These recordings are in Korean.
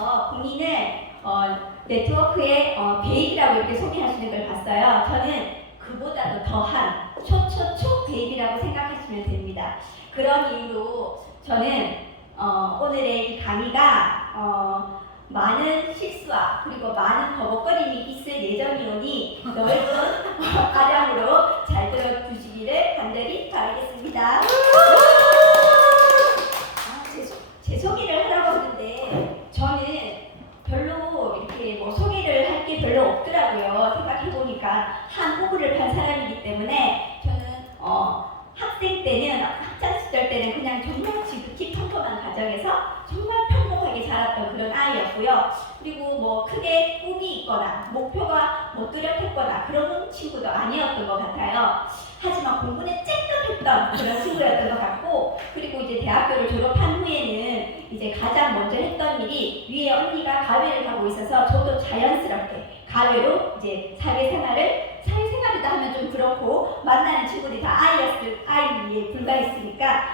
선생님께서 본인을 네트워크의 베일이라고 이렇게 소개하시는 걸 봤어요. 저는 그보다도 더한 초초초 베일이라고 생각하시면 됩니다. 그런 이유로 저는 오늘의 이 강의가 많은 실수와 그리고 많은 버벅거림이 있을 예정이오니 넓은 가량으로 잘 들어주시기를 간절히 바라겠습니다. 제 소개를 하라고 하는데 저는 별로 이렇게 뭐 소개를 할 게 별로 없더라고요. 생각해보니까 한 호구를 판 사람이기 때문에 저는 학생 때는 학창 시절 때는 그냥 정말 지극히 평범한 가정에서 정말 평범하게 자랐던 그런 아이였고요. 그리고 뭐 크게 꿈이 있거나 목표가 뭐 뚜렷했거나 그런 친구도 아니었던 것 같아요. 하지만 공부는 쬐끔했던 그런 친구였던 것 같고, 그리고 이제 대학교를 졸업한 후에는 이제 가장 먼저 했던 일이 위에 언니가 가회를 하고 있어서 저도 자연스럽게 가회로 이제 사회생활이다 하면 좀 그렇고 만나는 친구들이 다 아이에 불과했으니까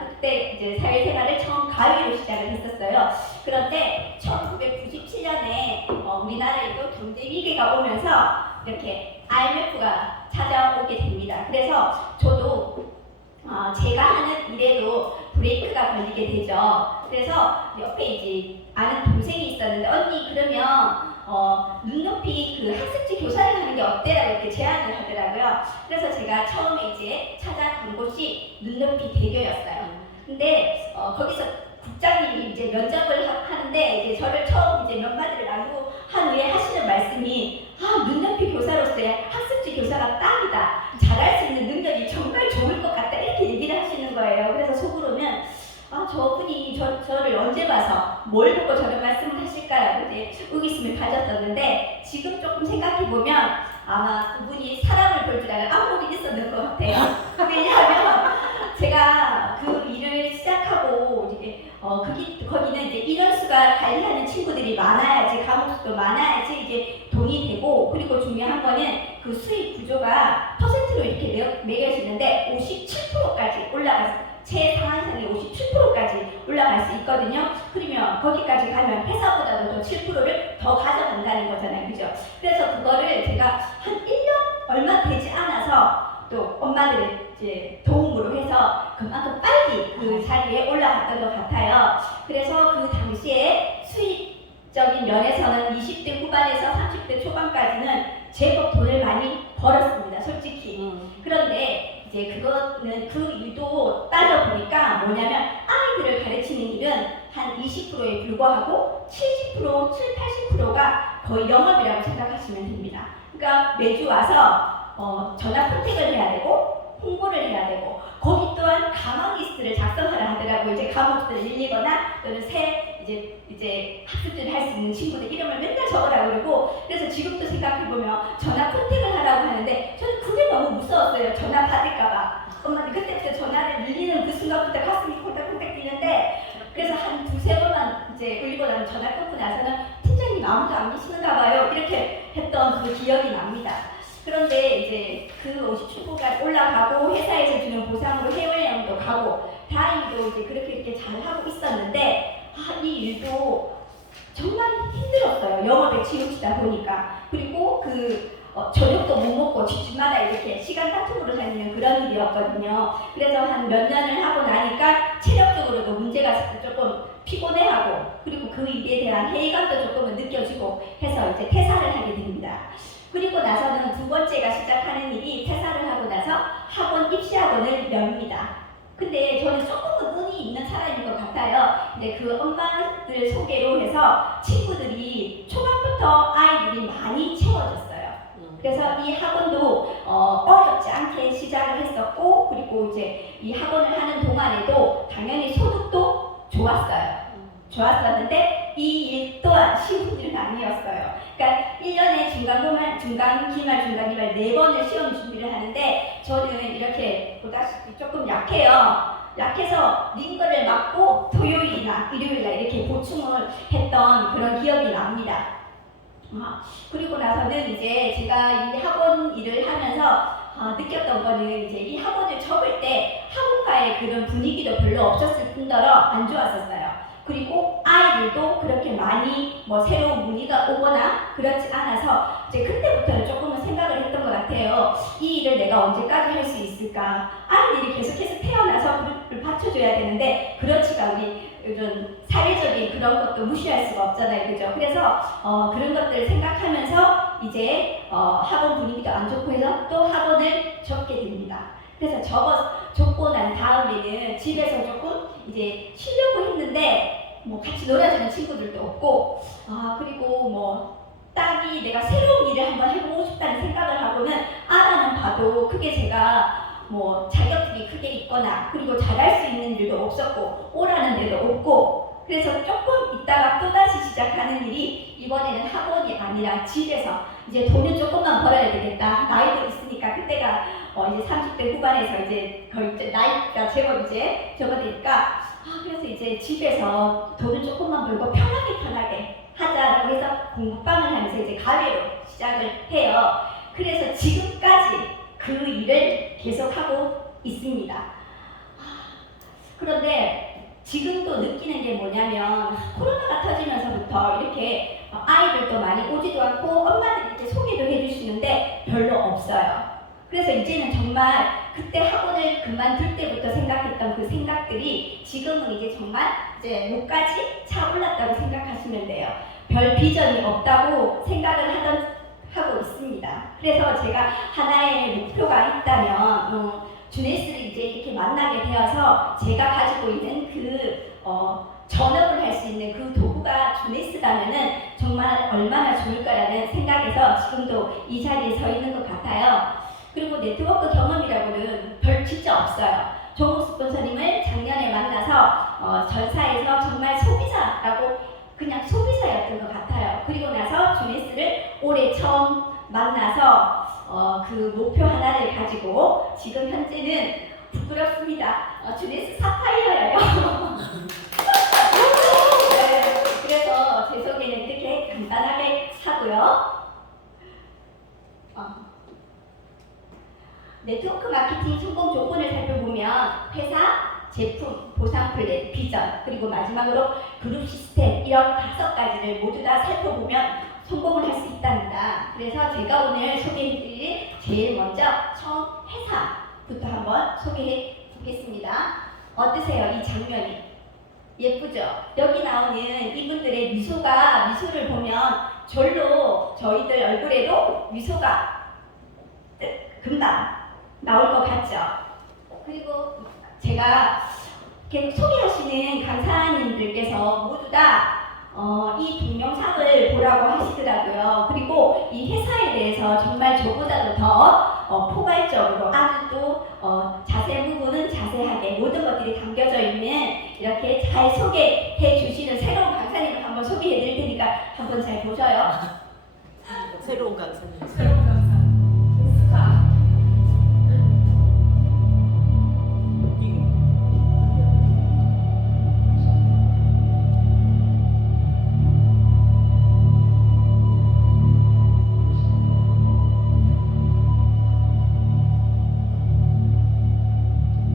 그때 이제 사회생활을 처음 가회로 시작을 했었어요. 그런데 1997년에 우리나라에도 경제 위기가 오면서 이렇게 IMF가 찾아오게 됩니다. 그래서 저도 제가 하는 일에도 브레이크가 걸리게 되죠. 그래서 옆에 이제 아는 동생이 있었는데 언니 그러면 눈높이 그 학습지 교사를 하는 게 어때라고 이렇게 제안을 하더라고요. 그래서 제가 처음에 이제 찾아간 곳이 눈높이 대교였어요. 근데 거기서 국장님이 이제 면접을 하는데 이제 저를 처음 이제 몇 마디를 나누고 한 후에 하시는 말씀이 눈높이 교사로서의 학습지 교사가 딱이다. 잘할 수 있는 능력이 정말 좋을 것 같다. 이렇게 얘기를 하시는 거예요. 그래서 속으로는 저분이 저를 언제 봐서 뭘 보고 저런 말씀을 하실까라고 이제 의구심을 가졌었는데 지금 조금 생각해보면 아마 그분이 사람을 볼 줄 아는 안목이 있었는 것 같아요. 왜냐하면 제가 그 일을 시작하고 이제 거기는 이제 인원수가 관리하는 친구들이 많아야지 과목수도 많아야지 이제 돈이 되고, 그리고 중요한 거는 그 수익 구조가 퍼센트로 이렇게 매겨지는데 57%까지 올라갔어요. 최상한선이 57%까지 올라갈 수 있거든요. 그러면 거기까지 가면 회사보다도 더 7%를 더 가져간다는 거잖아요. 그죠? 그래서 그거를 제가 한 1년 얼마 되지 않아서 또 엄마들의 이제 도움으로 해서 그만큼 빨리 그 자리에 올라갔던 것 같아요. 그래서 그 당시에 수익적인 면에서는 20대 후반에서 30대 초반까지는 제법 돈을 많이 벌었습니다. 솔직히. 그런데 이제 그거는 그 일도 따져보니까 뭐냐면 아이들을 가르치는 일은 한 20%에 불과하고 70%, 80%가 거의 영업이라고 생각하시면 됩니다. 그러니까 매주 와서 전화 컨택을 해야 되고 홍보를 해야 되고 거기 또한 감학 리스트를 작성하라 하더라고요. 이제 과목들을 읽거나 또는 새 이제 학습들을 할 수 있는 친구들 이름을 맨날 적으라고 그러고, 그래서 지금도 생각해보면 전화 컨택을 하라고 하는데 저는 그게 너무 무서웠어요. 전화 받을까봐. 엄마는 그때부터 전화를 밀리는 그 순간부터 가슴이 콩닥콩닥 뛰는데, 그래서 한 두세 번만 이제 울리고 나면 전화 끊고 나서는 팀장님 아무도 안 계시는가 봐요. 이렇게 했던 그 기억이 납니다. 그런데 이제 그 57%까지 올라가고 회사에서 주는 보상으로 해외여행도 가고 다행히도 이제 그렇게 이렇게 잘 하고 있었는데 이 일도 정말 힘들었어요. 영업에 치우치다 보니까. 그리고 저녁도 못 먹고 집집마다 이렇게 시간 다툼으로 다니는 그런 일이었거든요. 그래서 한 몇 년을 하고 나니까 체력적으로도 문제가 조금 피곤해하고, 그리고 그 일에 대한 회의감도 조금은 느껴지고 해서 이제 퇴사를 하게 됩니다. 그리고 나서는 두 번째가 시작하는 일이 퇴사를 하고 나서 학원 입시학원을 엽니다. 근데 저는 조금은 운이 있는 사람인 것 같아요. 이제 그 엄마들 소개로 해서 친구들이 초반부터 아이들이 많이 채워졌어요. 그래서 이 학원도 어렵지 않게 시작을 했었고, 그리고 이제 이 학원을 하는 동안에도 당연히 소득도 좋았었는데 이 일 또한 쉬운 일은 아니었어요. 그러니까 1년에 중간, 기말 4번을 시험 준비를 하는데 저는 이렇게 보다시피 조금 약해요. 약해서 링거를 맞고 토요일이나 일요일날 이렇게 보충을 했던 그런 기억이 납니다. 그리고 나서는 이제 제가 이 학원 일을 하면서 느꼈던 거는 이제 이 학원을 접을 때 학원가의 그런 분위기도 별로 없었을 뿐더러 안 좋았었어요. 그리고 아이들도 그렇게 많이 뭐 새로운 문의가 오거나 그렇지 않아서 이제 그때부터는 조금은 생각을 했던 것 같아요. 이 일을 내가 언제까지 할 수 있을까? 아이들이 계속해서 태어나서 그를 받쳐줘야 되는데 그렇지가 우리 이런 사회적인 그런 것도 무시할 수가 없잖아요, 그죠? 그래서 그런 것들을 생각하면서 이제 학원 분위기도 안 좋고 해서 또 학원을 접게 됩니다. 그래서 접고 난 다음에는 집에서 조금 이제 쉬려고 했는데 뭐 같이 놀아주는 친구들도 없고 그리고 뭐 딱히 내가 새로운 일을 한번 해보고 싶다는 생각을 하고는 아라는 봐도 크게 제가 뭐 자격증이 크게 있거나 그리고 잘할 수 있는 일도 없었고 오라는 데도 없고 그래서 조금 있다가 또다시 시작하는 일이 이번에는 학원이 아니라 집에서 이제 돈을 조금만 벌어야 되겠다. 나이도 있으니까 그때가 이제 30대 후반에서 이제 거의 이제 나이가 제법 이제 적어되니까 그래서 이제 집에서 돈을 조금만 벌고 편하게 하자라고 해서 공부방을 하면서 이제 가외로 시작을 해요. 그래서 지금까지 그 일을 계속하고 있습니다. 그런데 지금도 느끼는 게 뭐냐면 코로나가 터지면서부터 이렇게 아이들도 많이 오지도 않고 엄마들이 이렇게 소개도 해주시는데 별로 없어요. 그래서 이제는 정말 그때 학원을 그만둘 때부터 생각했던 그 생각들이 지금은 이제 정말 이제 목까지 차올랐다고 생각하시면 돼요. 별 비전이 없다고 생각을 하고 있습니다. 그래서 제가 하나의 목표가 있다면 주네스를 이제 이렇게 만나게 되어서 제가 가지고 있는 그 전업을 할 수 있는 그 도구가 주네스라면은 정말 얼마나 좋을까라는 생각에서 지금도 이 자리에 서 있는 것 같아요. 그리고 네트워크 경험이라고는 별 진짜 없어요. 조국 스폰서님을 작년에 만나서 전사에서 정말 소비자라고 그냥 소비자였던 것 같아요. 그리고 나서 주네스를 올해 처음 만나서 그 목표 하나를 가지고 지금 현재는 부끄럽습니다. 주네스 사파이어예요. 네, 그래서 제 소개는 이렇게 간단하게 하고요. 네트워크 마케팅 성공 조건을 살펴보면 회사, 제품, 보상 플랜, 비전, 그리고 마지막으로 그룹 시스템 이런 5가지를 모두 다 살펴보면 성공을 할 수 있답니다. 그래서 제가 오늘 소개해드릴 제일 먼저 처음 회사부터 한번 소개해 보겠습니다. 어떠세요? 이 장면이 예쁘죠? 여기 나오는 이분들의 미소를 보면 절로 저희들 얼굴에도 미소가 금방 나올 것 같죠? 그리고 제가 계속 소개하시는 강사님들께서 모두 다 이 동영상을 보라고 하시더라고요. 그리고 이 회사에 대해서 정말 저보다도 더 포괄적으로 아주 또 자세 부분은 자세하게 모든 것들이 담겨져 있는 이렇게 잘 소개해 주시는 새로운 강사님을 한번 소개해 드릴 테니까 한번 잘 보셔요. 새로운 강사님.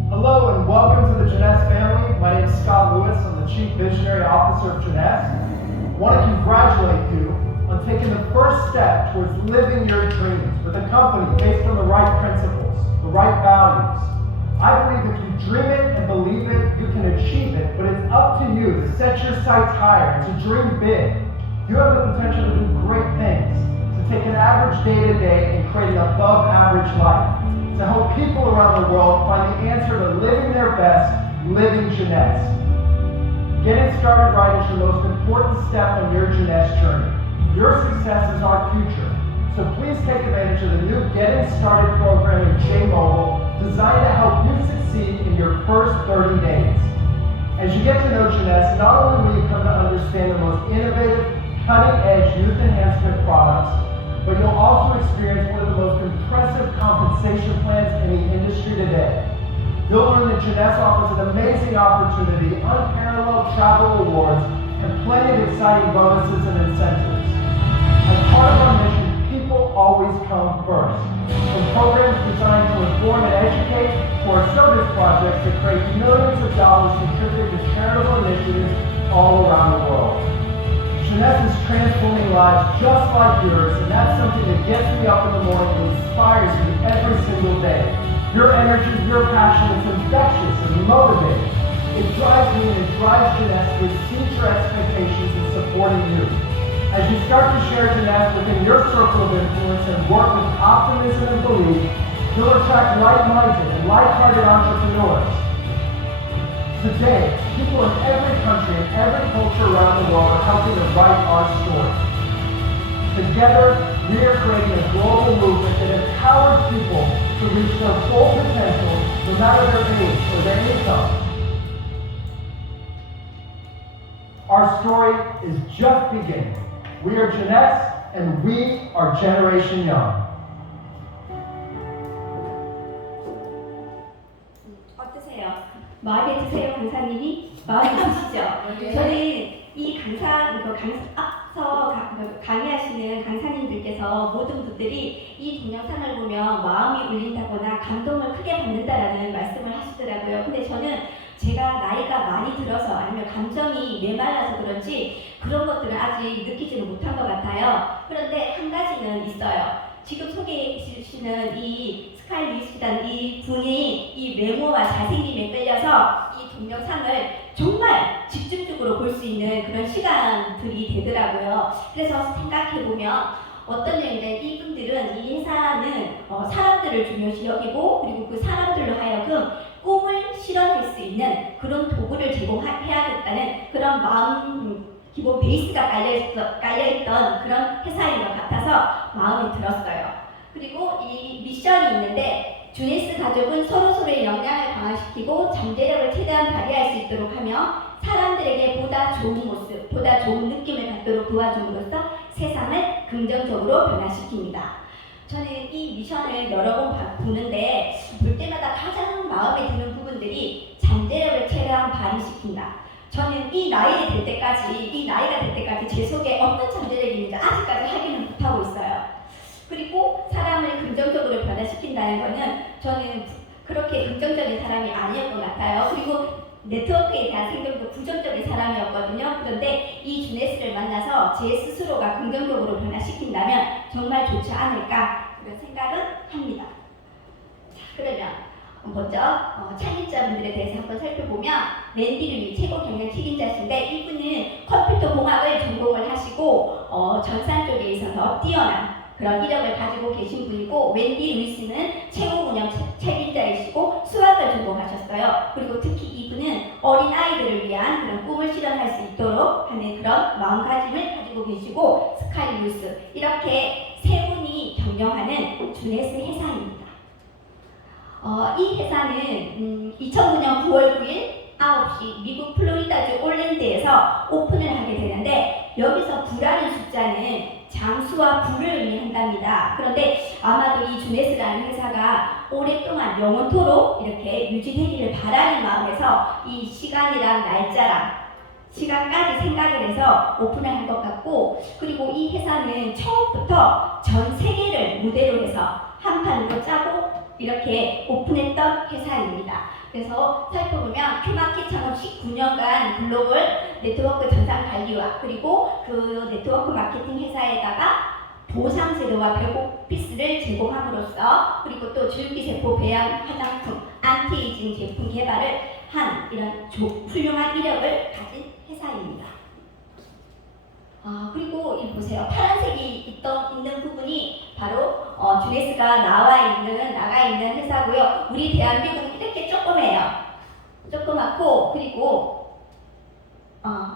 Hello and welcome to the Jeunesse family. My name is Scott Lewis. I'm the Chief Visionary Officer of Jeunesse. I want to congratulate you on taking the first step towards living your dreams with a company based on the right principles, the right values. I believe if you dream it and believe it, you can achieve it, but it's up to you to set your sights higher and to dream big. You have the potential to do great things, to take an average day to day and create an above average life, to help people around the world find the answer to living their best, living Jeunesse. Getting started right is your most important step on your Jeunesse journey. Your success is our future. So please take advantage of the new Getting Started program in J-Mobile designed to help you succeed in your first 30 days. As you get to know Jeunesse, not only will you come to understand the most innovative, cutting-edge youth enhancement products, but you'll also experience one of the most impressive compensation plans in the industry today. You'll learn that Jeunesse offers an amazing opportunity, unparalleled travel rewards, and plenty of exciting bonuses and incentives. As part of our mission, people always come first. From programs designed to inform and educate, to our service projects that create millions of dollars contributed to charitable initiatives all around the world. Jeunesse is transforming lives just like yours, and that's something that gets me up in the morning and inspires me every single day. Your energy, your passion is infectious and motivating. It drives me and it drives Jeunesse to exceed your expectations in supporting you. As you start to share Jeunesse within your circle of influence and work with optimism and belief, you'll attract like-minded and like-hearted entrepreneurs. Today, people in every country and every culture around the world are helping to write our story. Together, we are creating a global movement that empowers people to reach their full potential no matter their age or their income. Our story is just beginning. We are Jeunesse, and we are Generation Young. 어떠세요? 마음에 드세요, 강사님이? 마음에 드시죠? 저는 이 앞서 강의하시는 강사님들께서 모든 분들이 이 동영상을 보면 마음이 울린다거나 감동을 크게 받는다라는 말씀을 하시더라고요. 근데 저는 제가 나이가 많이 들어서 아니면 감정이 메말라서 그런지 그런 것들을 아직 느끼지는 못한 것 같아요. 그런데 한 가지는 있어요. 지금 소개해 주시는 이 스카이 루이스라는 이 분이 이 외모와 잘생김에 끌려서 이 동영상을 정말 집중적으로 볼 수 있는 그런 시간들이 되더라고요. 그래서 생각해보면 어떤 내용인데 이분들은 이 회사는 사람들을 중요시 여기고 그리고 그 사람들로 하여금 꿈을 실현할 수 있는 그런 도구를 제공해야겠다는 그런 마음 기본 베이스가 깔려있던 그런 회사인 것 같아서 마음에 들었어요. 그리고 이 미션이 있는데 주네스 가족은 서로서로의 역량을 강화시키고 잠재력을 최대한 발휘할 수 있도록 하며 사람들에게 보다 좋은 모습, 보다 좋은 느낌을 갖도록 도와줌으로써 세상을 긍정적으로 변화시킵니다. 저는 이 미션을 여러 번 보는데 볼 때마다 가장 마음에 드는 부분들이 잠재력을 최대한 발휘시킨다. 저는 이 나이가 될 때까지 제 속에 어떤 잠재력이 있는지 아직까지 확인을 못하고 있어요. 그리고 사람을 긍정적으로 변화시킨다는 거는 저는 그렇게 긍정적인 사람이 아니었던 것 같아요. 그리고 네트워크에 대한 생각도 부정적인 사람이었거든요. 그런데 이 주네스를 만나서 제 스스로가 긍정적으로 변화시킨다면 정말 좋지 않을까 그런 생각은 합니다. 자, 그러면 먼저 창립자분들에 대해서 한번 살펴보면 랜디 루이 최고 경영 책임자신데 이분은 컴퓨터 공학을 전공을 하시고 전산 쪽에 있어서 뛰어난 그런 이력을 가지고 계신 분이고 웬디 루이스는 최고 운영 책임자이시고 수학을 전공하셨어요. 그리고 특히 이분은 어린 아이들을 위한 그런 꿈을 실현할 수 있도록 하는 그런 마음가짐을 가지고 계시고 스카이 루이스 이렇게 세 분이 경영하는 주네스 회사입니다. 이 회사는 2009년 9월 9일 9시 미국 플로리다주 올랜드에서 오픈을 하게 되는데 여기서 9라는 숫자는 장수와 부를 의미한답니다. 그런데 아마도 이 주네스라는 회사가 오랫동안 영원토록 이렇게 유지되기를 바라는 마음에서 이 시간이랑 날짜랑 시간까지 생각을 해서 오픈을 한 것 같고 그리고 이 회사는 처음부터 전 세계를 무대로 해서 한 판으로 짜고 이렇게 오픈했던 회사입니다. 그래서 살펴보면 큐마켓 창업 19년간 글로벌 네트워크 전산 관리와 그리고 그 네트워크 마케팅 회사에다가 보상 제도와 백오피스를 제공함으로써 그리고 또 줄기세포 배양 화장품, 안티에이징 제품 개발을 한 이런 훌륭한 이력을 가진 회사입니다. 그리고 이 보세요. 파란색이 있는 부분이 바로 주네스가 나가 있는 회사고요. 우리 대한민국은 이렇게 조그매요. 조그맣고 그리고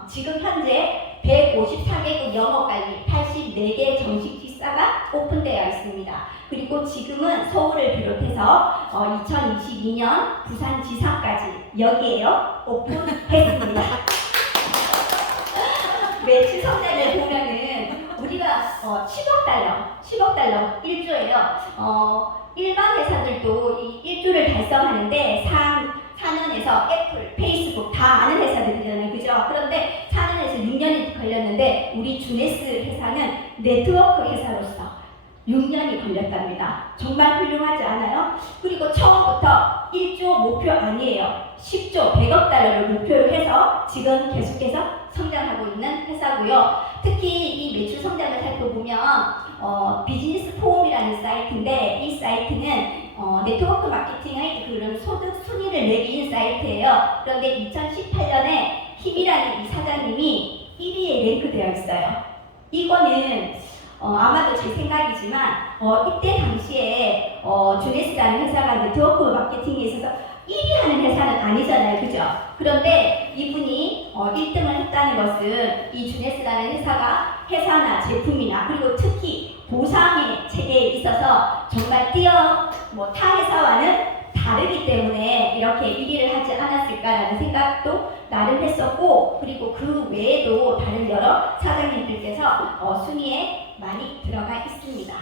지금 현재 154개국 영업관리 84개 정식 지사가 오픈되어 있습니다. 그리고 지금은 서울을 비롯해서 2022년 부산지사까지 여기에요. 오픈했습니다. 매출 성장을 보면은 우리가 10억 달러 1조예요. 일반 회사들도 이 1조를 달성하는데 4년에서 애플, 페이스북 다 아는 회사들이잖아요. 그죠? 그런데 4년에서 6년이 걸렸는데 우리 주네스 회사는 네트워크 회사로서 6년이 걸렸답니다. 정말 훌륭하지 않아요? 그리고 처음부터 1조 목표 아니에요. 10조 100억 달러를 목표로 해서 지금 계속해서 성장하고 있는 회사고요. 특히 이 매출 성장을 살펴보면 비즈니스 폼이라는 사이트인데 이 사이트는 네트워크 마케팅의 그런 소득 순위를 매긴 사이트예요. 그런데 2018년에 힘이라는 이 사장님이 1위에 랭크되어 있어요. 이거는 아마도 제 생각이지만 이때 당시에 주네스라는 회사가 네트워크 마케팅에 있어서 1위 하는 회사는 아니잖아요. 그죠? 그런데 이분이 1등을 했다는 것은 이 주네스라는 회사가 회사나 제품이나 그리고 특히 보상의 체계에 있어서 정말 타 회사와는 다르기 때문에 이렇게 1위를 하지 않았을까라는 생각도 나름 했었고, 그리고 그 외에도 다른 여러 사장님들께서 순위에 많이 들어가 있습니다.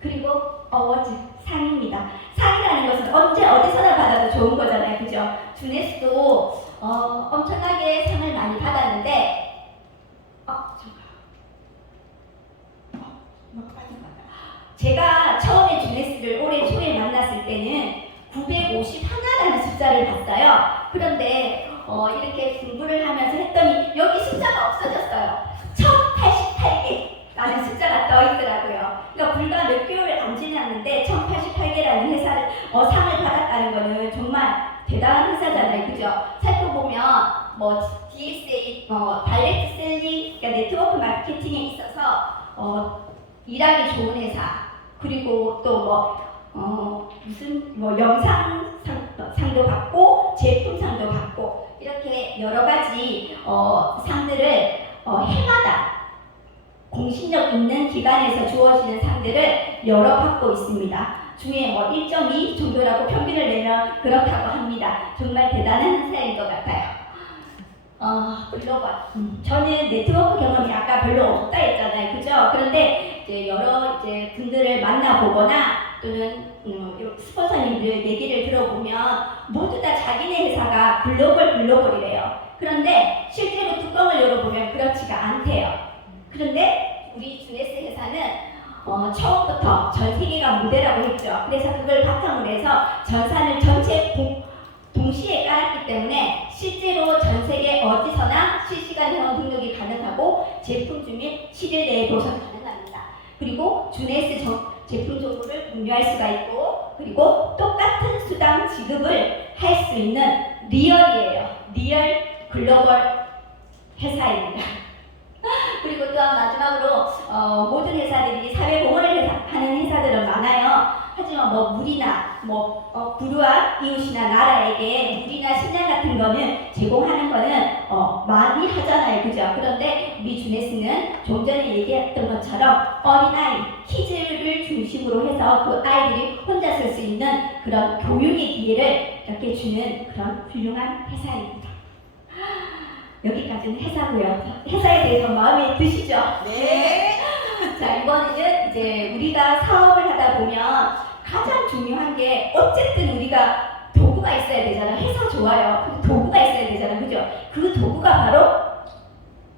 그리고 어워즈 상입니다. 상이라는 것은 언제 어디서나 받아도 좋은 거잖아요. 그죠? 주네스도 엄청나게 상을 많이 받았는데 제가 처음에 주네스를 올해 초에 만났을 때는 951라는 숫자를 봤어요. 그런데 이렇게 공부를 하면서 했더니 여기 숫자가 없어졌어요. 1088개라는 숫자가 떠 있더라고요. 그러니까 불과 몇 개월 안 지났는데 1088개라는 회사를 상을 받았다는 거는 정말 대단한 회사잖아요. 그죠? 살펴보면 DSA, 다이렉트 셀링, 그러니까 네트워크 마케팅에 있어서 일하기 좋은 회사, 그리고 또 영상상도 받고 제품상도 받고 이렇게 여러 가지 상들을 해마다 공신력 있는 기관에서 주어지는 상들을 여러 받고 있습니다. 중에 1.2 정도라고 평균을 내면 그렇다고 합니다. 정말 대단한 회사인 것 같아요. 글로벌. 저는 네트워크 경험이 아까 별로 없다 했잖아요. 그죠? 그런데 여러 분들을 만나보거나 또는 스폰서님들 얘기를 들어보면 모두 다 자기네 회사가 글로벌이래요. 그런데 실제로 뚜껑을 열어보면 그렇지가 않대요. 그런데 우리 주네스 회사는 처음부터 전 세계가 무대라고 했죠. 그래서 그걸 바탕으로 해서 전산을 전체 동시에 깔았기 때문에 실제로 전 세계 어디서나 실시간 회원 등록이 가능하고 제품 중1 7일 내에 도착 가능합니다. 그리고 주네스 제품 정보를 공유할 수가 있고, 그리고 똑같은 수당 지급을 할 수 있는 리얼이에요. 리얼 글로벌 회사입니다. 그리고 또 마지막으로 모든 회사들이 사회공헌을 하는 회사들은 많아요. 하지만 물이나 부류와 이웃이나 나라에게 물이나 식량 같은 거는 제공하는 거는 많이 하잖아요. 그죠? 그런데 우리 주네스는 좀 전에 얘기했던 것처럼 어린아이, 키즈를 중심으로 해서 그 아이들이 혼자 설 수 있는 그런 교육의 기회를 이렇게 주는 그런 훌륭한 회사입니다. 여기까지는 회사고요. 회사에 대해서 마음에 드시죠? 네. 자, 이번에는 이제 우리가 사업을 하다 보면 가장 중요한 게 어쨌든 우리가 도구가 있어야 되잖아요. 회사 좋아요. 도구가 있어야 되잖아요. 그죠? 그 도구가 바로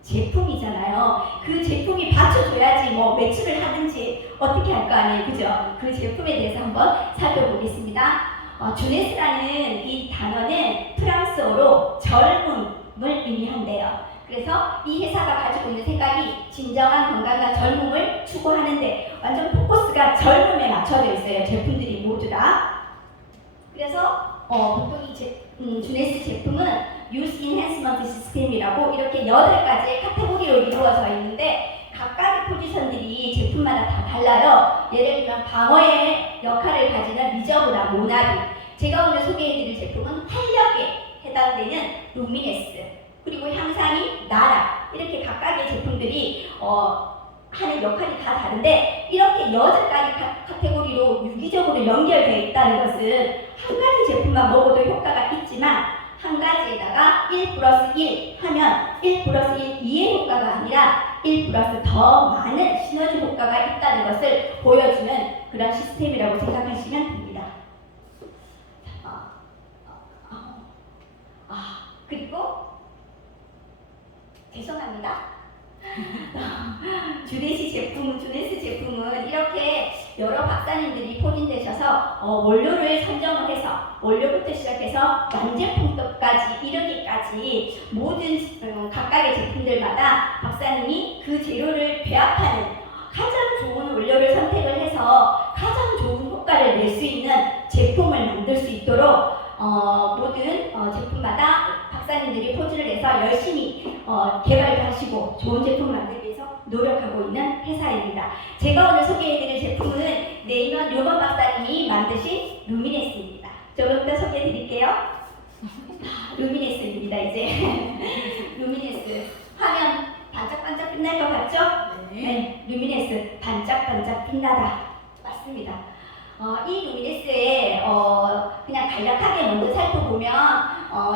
제품이잖아요. 그 제품이 받쳐줘야지 매출을 하든지 어떻게 할 거 아니에요. 그죠? 그 제품에 대해서 한번 살펴보겠습니다. 주네스라는 이 단어는 프랑스어로 젊음을 의미한대요. 그래서 이 회사가 가지고 있는 생각이 진정한 건강과 젊음을 추구하는데 완전 포커스가 젊음에 맞춰져 있어요. 제품들이 모두 다. 그래서 보통 이 주네스 제품은 Youth Enhancement System이라고 이렇게 8가지의 카테고리로 이루어져 있는데 각각의 포지션들이 제품마다 다 달라요. 예를 들면 방어의 역할을 가지는 리저브나 모나리, 제가 오늘 소개해드릴 제품은 활력에 해당되는 루미네스, 그리고 향상이 나라, 이렇게 각각의 제품들이 하는 역할이 다 다른데 이렇게 8가지 카테고리로 유기적으로 연결되어 있다는 것은 한 가지 제품만 먹어도 효과가 있지만 한 가지에다가 1+1 하면 1+1 2의 효과가 아니라 1+ 더 많은 시너지 효과가 있다는 것을 보여주는 그런 시스템이라고 생각하시면 됩니다. 그리고 죄송합니다. 주네스 제품은 이렇게 여러 박사님들이 포진되셔서 원료를 선정을 해서 원료부터 시작해서 완제품까지 이르기까지 모든 각각의 제품들마다 박사님이 그 재료를 배합하는 가장 좋은 원료를 선택을 해서 가장 좋은 효과를 낼 수 있는 제품을 만들 수 있도록 모든 제품마다 박사님들이 포즈를 내서 열심히 개발도 하시고 좋은 제품을 만들기 위해서 노력하고 있는 회사입니다. 제가 오늘 소개해드릴 제품은 네이먼 류먼 박사님이 만드신 루미네스입니다. 조금 더 소개해드릴게요. 루미네스입니다. 이제 루미네스 화면 반짝반짝 빛날 것 같죠? 네, 루미네스 반짝반짝 빛나다. 맞습니다. 이 루미네스의 그냥 간략하게 먼저 살펴보면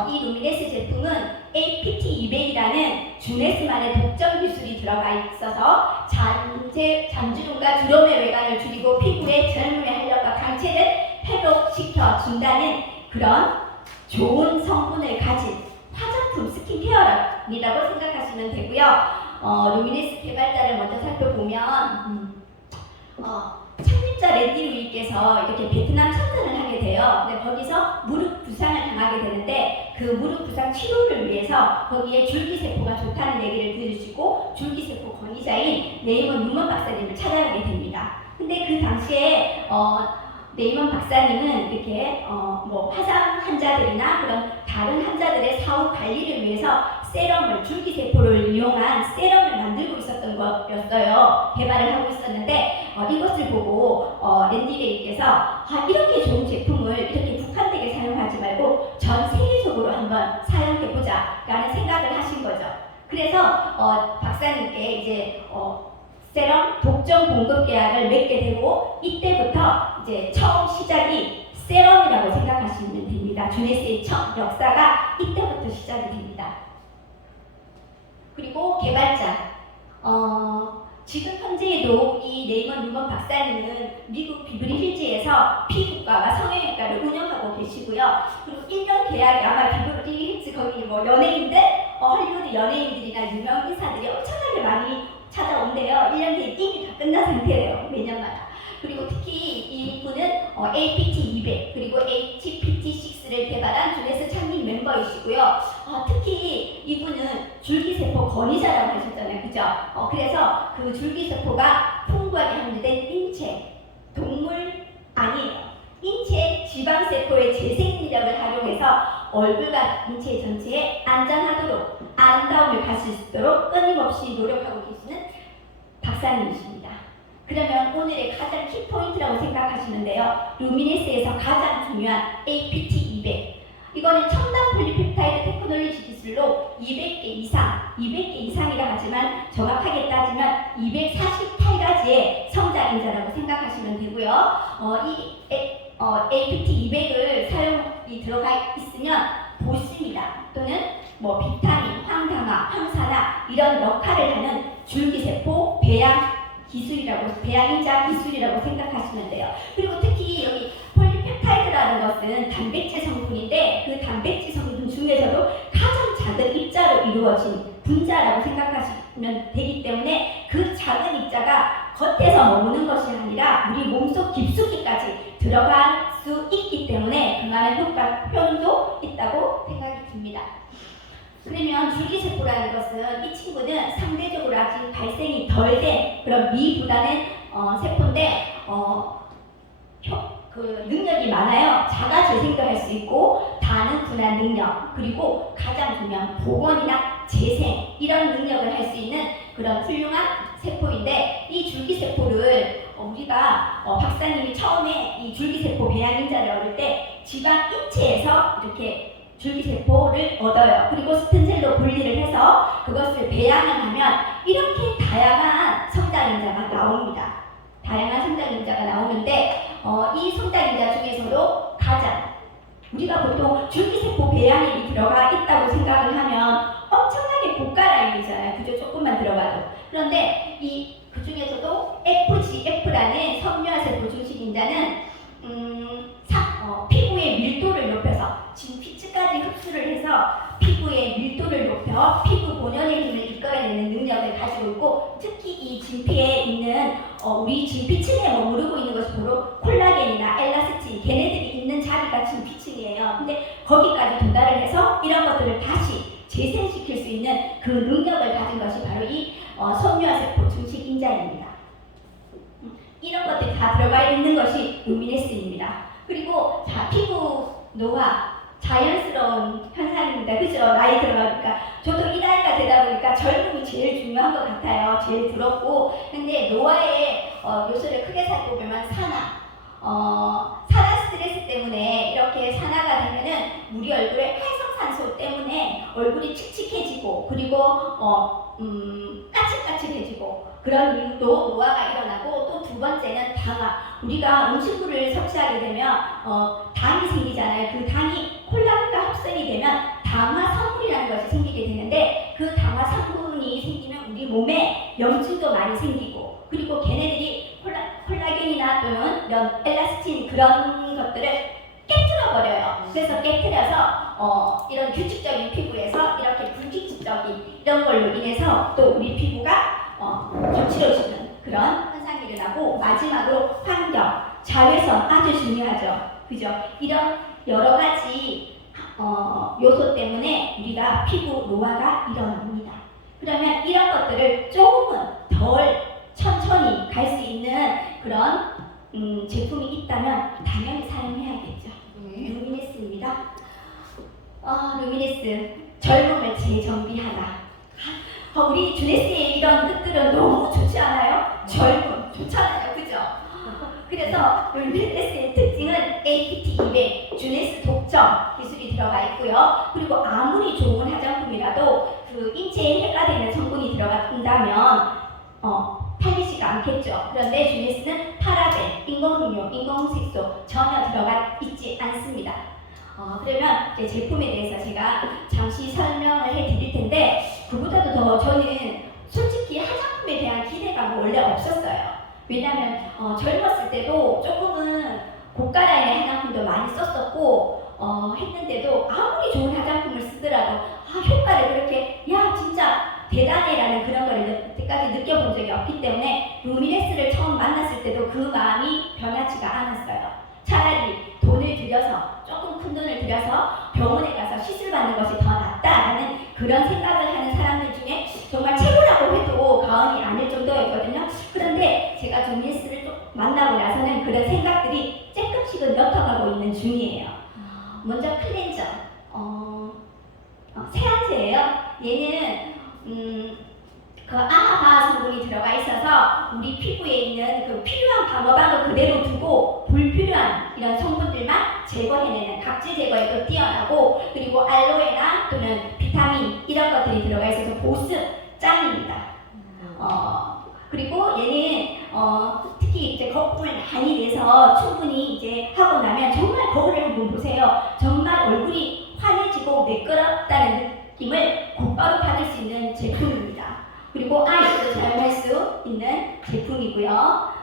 이 루미네스 제품은 APT200이라는 주네스만의 독점 기술이 들어가 있어서 잔주름과 주름의 외관을 줄이고 피부의 젊음의 활력과 강체를 회복시켜 준다는 그런 좋은 성분을 가진 화장품 스킨케어라고 생각하시면 되고요. 루미네스 개발자를 먼저 살펴보면 창립자 랜디 루이께서 이렇게 베트남 참전을 하게 돼요. 근데 거기서 무릎 부상을 당하게 되는데 그 무릎 부상 치료를 위해서 거기에 줄기세포가 좋다는 얘기를 들으시고 줄기세포 권위자인 네이먼 류먼 박사님을 찾아가게 됩니다. 근데 그 당시에 네이먼 박사님은 이렇게 화상 환자들이나 그런 다른 환자들의 사후 관리를 위해서 세럼을 줄기세포를 이용한 세럼을 만들고 있었던 거였어요. 개발을 하고 있었는데 이것을 보고 랜디레이께서 이렇게 좋은 제품을 이렇게 국한되게 사용하지 말고 전 세계적으로 한번 사용해보자 라는 생각을 하신 거죠. 그래서 박사님께 이제 세럼 독점 공급 계약을 맺게 되고 이때부터 이제 처음 시작이 세럼이라고 생각하시면 됩니다. 주네스의 첫 역사가 이때부터 시작이 됩니다. 그리고 개발자 지금 현재에도 이 네이먼 류먼 박사님은 미국 비브리 힐즈에서 피부과와 성형외과를 운영하고 계시고요. 그리고 1년 계약이 아마 비브리 힐즈 거기 연예인들, 헐리우드 연예인들이나 유명 인사들이 엄청나게 많이 찾아온대요. 1년 뒤에 이미 다 끝난 상태래요. 매년마다. 그리고 특히 이분은 APT200 그리고 HPT6를 개발한 주네스 창립 멤버이시고요. 특히 이분은 줄기세포 권위자라고 하셨잖아요. 그죠? 그래서 그 줄기세포가 풍부하게 함유된 인체, 동물 아니에요. 인체 지방세포의 재생 능력을 활용해서 얼굴과 인체 전체에 안전하도록 아름다움을 가질 수 있도록 끊임없이 노력하고 계시는 박사님이십니다. 그러면 오늘의 가장 키포인트라고 생각하시는데요. 루미네스에서 가장 중요한 APT200 이거는 첨단 폴리펩타이드 테크놀로지 기술로 200개 이상이라 하지만 정확하게 따지면 248가지의 성장인자라고 생각하시면 되고요. APT200을 사용이 들어가 있으면 보습이나 또는 비타민, 황당화, 황산화 이런 역할을 하는 줄기세포 배양인자 기술이라고 생각하시면 돼요. 그리고 특히 여기 폴리펩타이드라는 것은 단백질 성분인데 그 단백질 성분 중에서도 가장 작은 입자로 이루어진 분자라고 생각하시면 되기 때문에 그 작은 입자가 겉에서 머무는 것이 아니라 우리 몸속 깊숙이까지 들어갈 수 있기 때문에 그만한 효능도 있다고 생각이 듭니다. 그러면 줄기세포라는 것은 이 친구는 상대적으로 아직 발생이 덜 된 그런 미분화된 세포인데 그 능력이 많아요. 자가 재생도 할 수 있고 다는 분할 능력 그리고 가장 중요한 복원이나 재생 이런 능력을 할 수 있는 그런 훌륭한 세포인데 이 줄기세포를 우리가 박사님이 처음에 이 줄기세포 배양인자를 얻을 때 지방 인체에서 이렇게 줄기세포를 얻어요. 그리고 스텐셀로 분리를 해서 그것을 배양을 하면 이렇게 다양한 성장인자가 나옵니다. 다양한 성장인자가 나오는데 이 성장인자 중에서도 가장 우리가 보통 줄기세포 배양이 들어가 있다고 생각을 하면 엄청나게 고가 라인이잖아요. 그죠? 조금만 들어가도. 그런데 그 중에서도 FGF라는 섬유화세포 중식인자는 피부의 밀도를 높여서 진피층까지 흡수를 해서 피부의 밀도를 높여 피부 본연의 힘을 이끌어내는 만들어내는 능력을 가지고 있고, 특히 이 진피에 있는 우리 진피층에 머무르고 있는 것이 바로 콜라겐이나 엘라스틴, 걔네들이 있는 자리가 진피층이에요. 근데 거기까지 도달을 해서 이런 것들을 다시 재생시킬 수 있는 그 능력을 가진 것이 바로 이 섬유화세포 증식 인자입니다. 이런 것들이 다 들어가 있는 것이 루미네스입니다. 그리고 자, 피부 노화 자연스러운 현상입니다. 그죠? 나이 들어가니까 저도 이 나이가 되다 보니까 젊음이 제일 중요한 것 같아요. 제일 부럽고. 근데 노화의 요소를 크게 살펴보면 산화 스트레스 때문에 이렇게 산화가 되면은 우리 얼굴에 활성산소 때문에 얼굴이 칙칙해지고, 그리고 까칠까칠해지고, 그런 이유도 노화가 일어나고, 또 두 번째는 당화. 우리가 음식물을 섭취하게 되면 당이 생기잖아요. 그 당이 콜라겐과 합성이 되면 당화성분이라는 것이 생기게 되는데, 그 당화성분이 생기면 우리 몸에 염증도 많이 생기고, 그리고 걔네들이 콜라겐이나 또는 이런 엘라스틴 그런 것들을 깨트려버려요. 그래서 깨트려서 이런 규칙적인 피부에서 이렇게 불규칙적인 이런 걸로 인해서 또 우리 피부가 거칠어지는 그런 현상이 일어나고, 마지막으로 환경, 자외선 아주 중요하죠. 그죠? 이런 여러 가지 요소 때문에 우리가 피부 노화가 일어납니다. 그러면 이런 것들을 조금은 덜 천천히 갈 수 있는 그런 제품이 있다면 당연히 사용해야겠죠. 루미네스입니다. 루미네스, 젊음을 재정비하다. 우리 주네스의 이런 뜻들은 너무 좋지 않아요? 젊음, 좋잖아요. 그죠? 그래서 루미네스의 특징은 APT200, 주네스 독점 기술이 들어가 있고요. 그리고 아무리 좋은 화장품이라도 그 인체에 해가 되는 성분이 들어간다면 팔리지가 않겠죠. 그런데 주네스는 파라벤, 인공음료, 인공색소 전혀 들어가 있지 않습니다. 그러면 이제 제품에 대해서 제가 잠시 설명을 해드릴 텐데, 그보다도 더 저는 솔직히 화장품에 대한 기대감은 원래 없었어요. 왜냐하면 젊었을 때도 조금은 고가라인의 화장품도 많이 썼었고 했는데도 아무리 좋은 화장품을 쓰더라도 효과를 그렇게 야 진짜 대단해라는 그런 걸 여태까지 느껴본 적이 없기 때문에 루미네스를 처음 만났을 때도 그 마음이 변하지가 않았어요. 차라리 돈을 들여서, 조금 큰 돈을 들여서 병원에 가서 시술받는 것이 더 낫다라는 그런 생각을 하는 사람들 중에 정말 최고라고 해도 과언이 아닐 정도였거든요. 그런데 제가 루미네스를 좀 만나고 나서는 그런 생각들이 조금씩은 옅어가고 있는 중이에요. 먼저 클렌저, 세안제예요. 얘는 그 아하바 성분이 들어가 있어서 우리 피부에 있는 그 필요한 방어막을 그대로 두고 불필요한 이런 성분들만 제거해내는 각질 제거에도 뛰어나고, 그리고 알로에나 또는 비타민 이런 것들이 들어가 있어서 보습 짱입니다. 그리고 얘는 특히 이제 거품을 많이 내서 충분히 이제 하고 나면 정말 거울을 한번 보세요. 정말 얼굴이 환해지고 매끄럽다는 느낌을 곧바로 받을 수 있는 제품입니다. 그리고 아이도 사용할 수 있는 제품이고요.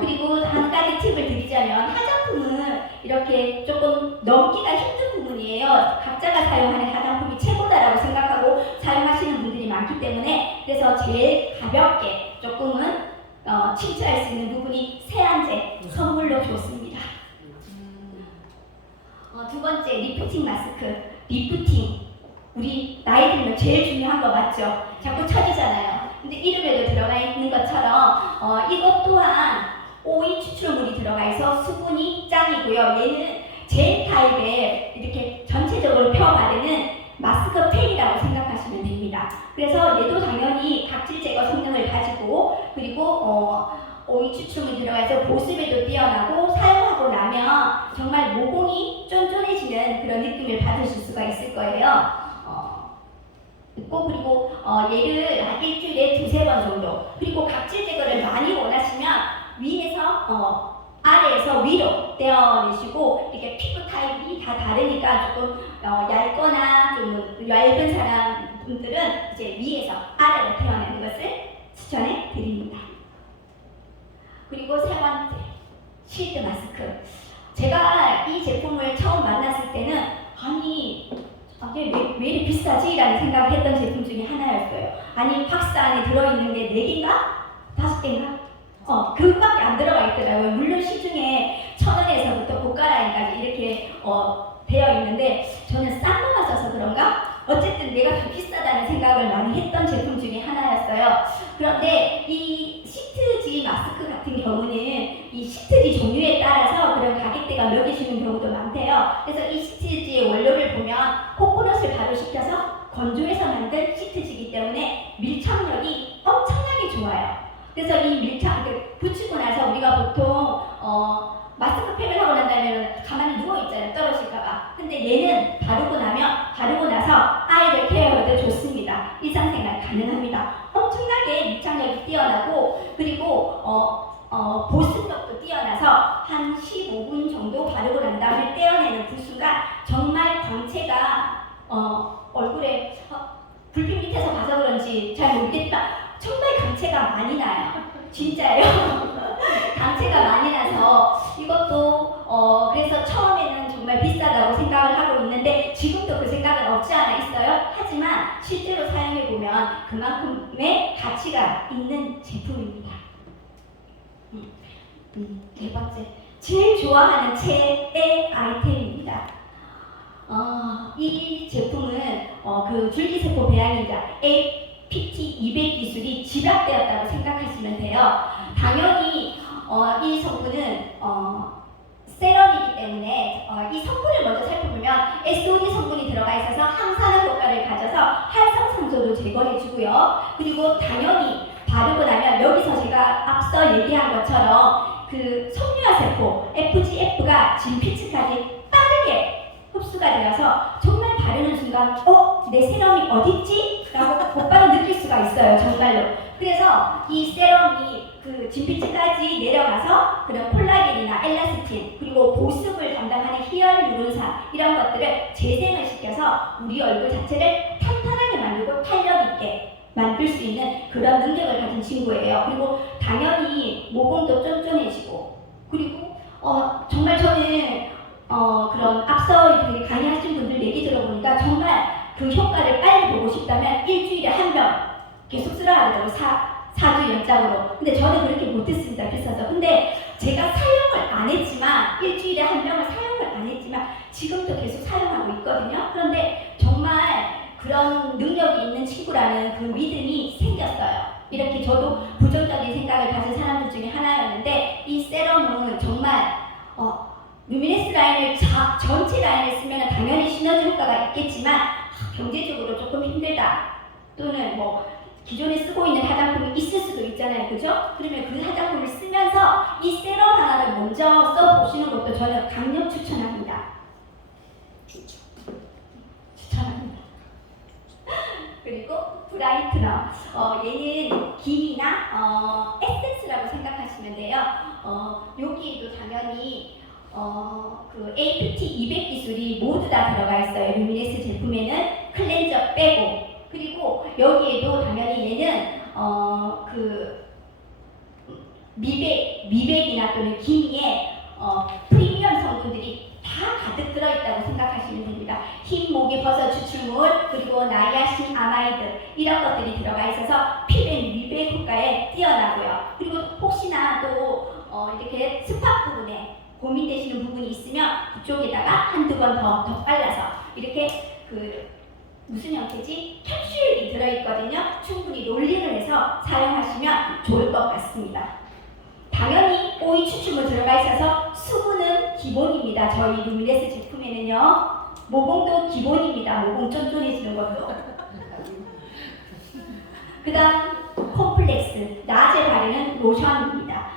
그리고 한 가지 팁을 드리자면, 화장품은 이렇게 조금 넘기가 힘든 부분이에요. 각자가 사용하는 화장품이 최고다라고 생각하고 사용하시는 분들이 많기 때문에, 그래서 제일 가볍게 조금은 칭찬할 수 있는 부분이 세안제 선물로 줬습니다. 두 번째, 리프팅 마스크. 리프팅, 우리 나이 들면 제일 중요한 거 맞죠? 자꾸 쳐지잖아요. 근데 이름에도 들어가 있는 것처럼 이것 또한 오이 추출물이 들어가 있어 수분이 짱이고요. 얘는 젤 타입에 이렇게 전체적으로 펴바르는 마스크팩이라고 생각하시면 됩니다. 그래서 얘도 당연히 각질 제거 성능을 가지고, 그리고 오이 추출물이 들어가 있어 보습에도 뛰어나고, 사용하고 나면 정말 모공이 쫀쫀해지는 그런 느낌을 받으실 수가 있을 거예요. 그리고 얘를 한 일주일에 2-3번 정도, 그리고 각질 제거를 많이 원하시면 위에서 아래에서 위로 떼어내시고, 이렇게 피부 타입이 다 다르니까 조금 얇거나 좀 얇은 사람분들은 이제 위에서 아래로 떼어내는 것을 추천해 드립니다. 그리고 세 번째, 실드 마스크. 제가 이 제품을 처음 만났을 때는 아니 이게 왜 이리 비싸지? 라는 생각을 했던 제품 중에 하나였어요. 아니 박스 안에 들어있는 게 4개인가? 5개인가? 그것밖에 안 들어가 있더라고요. 물론 시중에 1,000원에서부터 고가 라인까지 이렇게 되어 있는데 저는 싼 거만 써서 그런가? 어쨌든 내가 더 비싸다는 생각을 많이 했던 제품 중에 하나였어요. 그런데 이 시트지 마스크 같은 경우는 이 시트지 종류에 따라서 그런 가격대가 매겨지는 경우도 많대요. 그래서 이 시트지의 원료를 보면 코코넛을 발효시켜서 건조해서 만든 시트지이기 때문에 밀착력이 엄청나게 좋아요. 그래서 이 밀착, 붙이고 나서 우리가 보통 마스크팩을 하고 난 다음에 가만히 누워있잖아요. 떨어질까봐. 근데 얘는 바르고 나서 아이들 케어에도 좋습니다. 일상생활 가능합니다. 엄청나게 밀착력이 뛰어나고 그리고 보습력도 뛰어나서 한 15분 정도 바르고 난 다음에 떼어내는 그 순간 정말 광채가 얼굴에 불빛 밑에서 봐서 그런지 잘 모르겠다. 정말 광채가 많이 나요. 진짜예요. 광채가 많이 나서 이것도 그래서 처음에는 정말 비싸다고 생각을 하고 있는데 지금도 그 생각은 없지 않아 있어요. 하지만 실제로 사용해보면 그만큼의 가치가 있는 제품입니다. 네 번째, 제일 좋아하는 최애 아이템입니다. 이 제품은 그 줄기세포 배양이자 APT200 기술이 집약되었다고 생각하시면 돼요. 당연히 이 성분은 세럼이기 때문에 이 성분을 먼저 살펴보면 SOD 성분이 들어가 있어서 항산화 효과를 가져서 활성산소도 제거해주고요. 그리고 당연히 바르고 나면 여기서 제가 앞서 얘기한 것처럼 그 섬유화세포 FGF가 진피층까지 빠르게 흡수가 되어서 정말 바르는 순간 내 세럼이 어딨지? 라고 곧바로 느낄 수가 있어요. 정말로. 그래서 이 세럼이 그 진피층까지 내려가서 그런 콜라겐이나 엘라스틴 그리고 보습을 담당하는 히알루론산 이런 것들을 재생을 시켜서 우리 얼굴 자체를 탄탄하게 만들고 탄력 있게 만들 수 있는 그런 능력을 가진 친구예요. 그리고 당연히 모공도 쫀쫀해지고 그리고 정말 저는 그런 앞서 이렇게 강의하신 분들 얘기 들어보니까 정말 그 효과를 빨리 보고 싶다면 일주일에 한 병 계속 쓰라 하더라고요. 4주 연장으로. 근데 저는 그렇게 못했습니다. 비싸서. 근데 제가 사용을 안 했지만 일주일에 한 병을 사용을 안 했지만 지금도 계속 사용하고 있거든요. 그런데 정말 그런 능력이 있는 친구라는 그 믿음이 생겼어요. 이렇게 저도 부정적인 생각을 가진 사람들 중에 하나였는데 이 세럼은 정말 루미네스 라인을 전체 라인을 쓰면 당연히 시너지 효과가 있겠지만 경제적으로 조금 힘들다 또는 뭐 기존에 쓰고 있는 화장품이 있을 수도 있잖아요. 그죠? 그러면 그 화장품을 쓰면서 이 세럼 하나를 먼저 써보시는 것도 저는 강력 추천합니다. 추천합니다. 그리고 브라이트너. 얘는 김이나 에센스라고 생각하시면 돼요. 여기에도 당연히 그 APT200 기술이 모두 다 들어가 있어요. 루미네스 제품에는 클렌저 빼고. 그리고 여기에도 당연히 얘는 그 미백이나 또는 기미에 프리미엄 성분들이 다 가득 들어있다고 생각하시면 됩니다. 흰 목이버섯 추출물 그리고 나이아신 아마이드 이런 것들이 들어가 있어서 피부의 미백 효과에 뛰어나고요. 그리고 혹시나 또 이렇게 스팟 부분에 고민되시는 부분이 있으면 그쪽에다가 한두 번 더 발라서 이렇게 그 무슨 형태지? 캡슐이 들어있거든요. 충분히 롤링을 해서 사용하시면 좋을 것 같습니다. 당연히 오이 추출물 들어가 있어서 수분은 기본입니다. 저희 루미네스 제품에는요. 모공도 기본입니다. 모공 쫀쫀해지는 것도. 그 다음 콤플렉스, 낮에 바르는 로션입니다.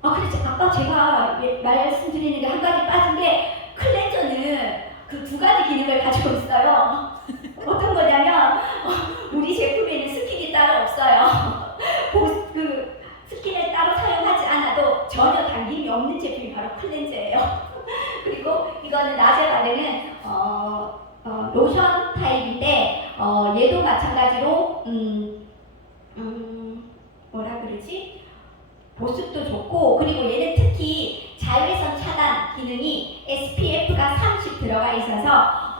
그렇죠. 아까 제가 말씀드리는 게 한 가지 빠진 게 클렌저는 그 두 가지 기능을 가지고 있어요. 어떤 거냐면 우리 제품에는 스킨이 따로 없어요. 그 스킨을 따로 사용하지 않아도 전혀 당김이 없는 제품이 바로 클렌저예요. 그리고 이거는 낮에 바르는 로션 타입인데 얘도 마찬가지로 뭐라 그러지? 보습도 좋고 그리고 얘는 특히 자외선 차단 기능이 SPF가 30 들어가 있어서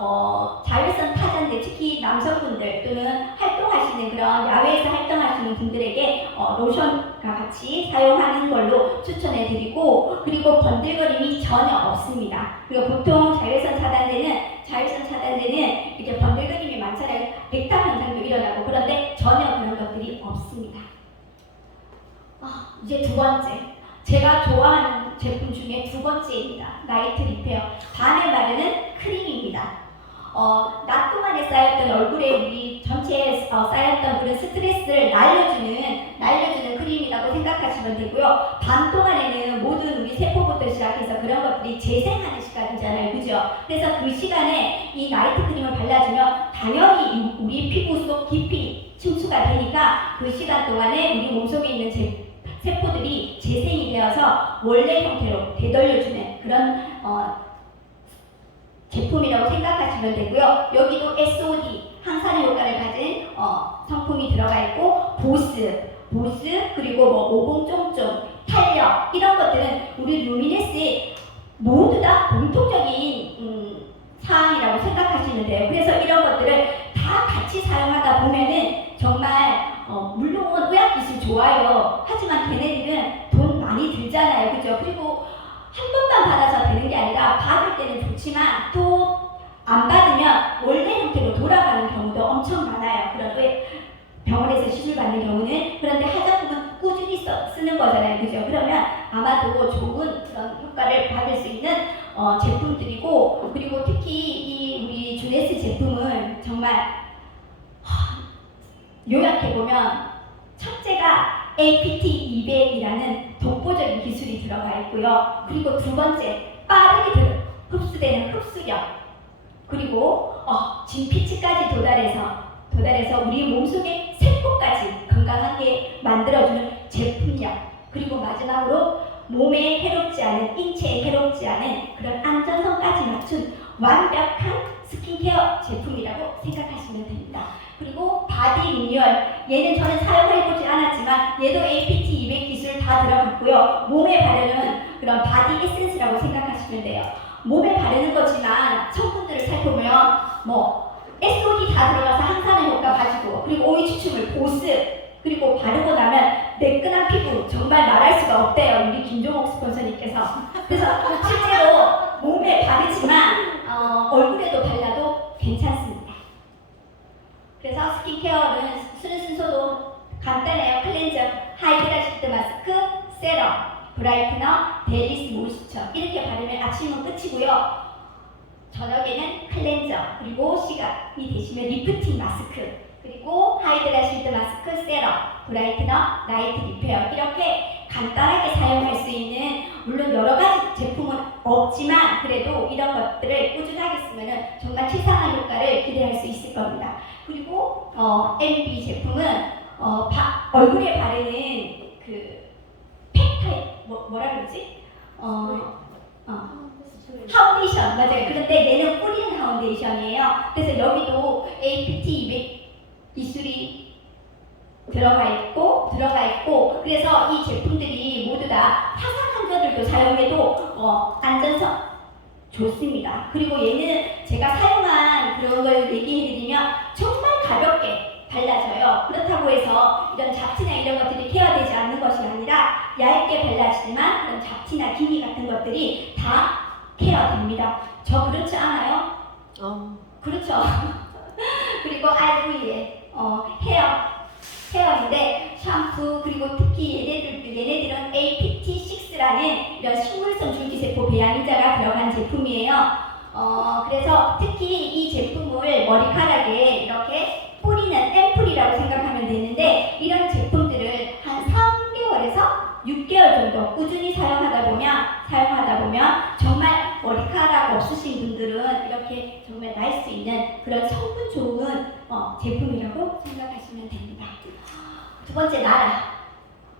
자율성 타자인데 특히 남성분들 또는 활동하시는 그런 야외에서 활동하시는 분들에게 로션과 같이 사용하는 걸로 추천해드리고, 그리고 번들거림이 전혀 없습니다. 그리고 보통 자율성 차단제는 이렇게 번들거림이 많잖아요. 백탁 현상도 일어나고. 그런데 전혀 그런 것들이 없습니다. 이제 두 번째, 제가 좋아하는 제품 중에 두 번째입니다. 나이트 리페어 밤에 바르는 크림입니다. 낮 동안에 쌓였던 얼굴에 우리 전체에 쌓였던 그런 스트레스를 날려주는 크림이라고 생각하시면 되고요. 밤 동안에는 모든 우리 세포부터 시작해서 그런 것들이 재생하는 시간이잖아요, 그죠? 그래서 그 시간에 이 나이트 크림을 발라주면 당연히 우리 피부 속 깊이 침투가 되니까 그 시간 동안에 우리 몸속에 있는 세포들이 재생이 되어서 원래 형태로 되돌려주는 그런 제품이라고 생각하시면 되고요. 여기도 SOD 항산화 효과를 가진 성품이 들어가 있고, 보스 그리고 오봉쫑쫑, 탄력, 이런 것들은 우리 루미네스의 모두 다 공통적인 사항이라고 생각하시면 돼요. 그래서 이런 것들을 다 같이 사용하다 보면은 정말 물론 의학기술 좋아요. 하지만 걔네들은 돈 많이 들잖아요, 그죠? 그리고 한 번만 받아서 되는 게 아니라 받을 때는 좋지만 또 안 받으면 원래 형태로 돌아가는 경우도 엄청 많아요. 그런 병원에서 시술받는 경우는. 그런데 화장품은 꾸준히 쓰는 거잖아요, 그죠? 그러면 아마도 좋은 그런 효과를 받을 수 있는 제품들이고, 그리고 특히 이 우리 주네스 제품은 정말 요약해보면 첫째가 APT200이라는 독보적인 기술이 들어가 있고요. 그리고 두 번째, 빠르게 흡수되는 흡수력, 그리고 진피치까지 도달해서 우리 몸속의 세포까지 건강하게 만들어주는 제품력, 그리고 마지막으로 몸에 해롭지 않은, 인체에 해롭지 않은 그런 안전성까지 맞춘 완벽한 스킨케어 제품이라고 생각하시면 됩니다. 그리고 바디 리뉴얼, 얘는 저는 사용해보지 않았지만 얘도 APT200 기술 다 들어갔고요. 몸에 바르는 그런 바디 에센스라고 생각하시면 돼요. 몸에 바르는 거지만 성분들을 살펴보면 SOD 다 들어가서 항산화 효과 가지고, 그리고 오일 추출물, 보스, 그리고 바르고 나면 매끈한 피부, 정말 말할 수가 없대요, 우리 김종옥 스폰서님께서. 그래서 실제로 몸에 바르지만 얼굴에도 발라도 괜찮습니다. 그래서 스킨케어는 쓰는 순서도 간단해요. 클렌저, 하이드라 시트 마스크, 세럼, 브라이트너, 데일리스 모이스처, 이렇게 바르면 아침은 끝이고요. 저녁에는 클렌저, 그리고 시간이 되시면 리프팅 마스크, 그리고 하이드라 실드 마스크, 세럼, 브라이트너, 나이트 리페어, 이렇게 간단하게 사용할 수 있는, 물론 여러 가지 제품은 없지만 그래도 이런 것들을 꾸준하게 쓰면 정말 치상한 효과를 기대할 수 있을 겁니다. 그리고 MB 제품은 얼굴에 바르는 그 팩타입, 뭐라 그러지? 파운데이션, 맞아요. 그런데 얘는 뿌리는 파운데이션이에요. 그래서 여기도 APT200 기술이 들어가 있고, 그래서 이 제품들이 모두 다 화상 환자들도 사용해도 안전성 좋습니다. 그리고 얘는 제가 사용한 그런 걸 얘기해드리면 정말 가볍게 발라져요. 그렇다고 해서 이런 잡티나 이런 것들이 케어되지 않는 것이 아니라 얇게 발라지지만 그런 잡티나 기미 같은 것들이 다 케어됩니다. 저 그렇지 않아요? 그렇죠. 그리고 RV에 헤어인데 샴푸, 그리고 특히 얘네들은 APT6라는 이런 식물성 줄기세포 배양인자가 들어간 제품이에요. 그래서 특히 이 제품을 머리카락에 이렇게 뿌리는 앰플이라고 생각하면 되는데, 이런 제품들을 한 3개월에서 6개월 정도 꾸준히 사용하다 보면 정말 머리카락 없으신 분들은 이렇게 정말 날 수 있는 그런 성분 좋은 제품이라고 생각하시면 됩니다. 두 번째, 나라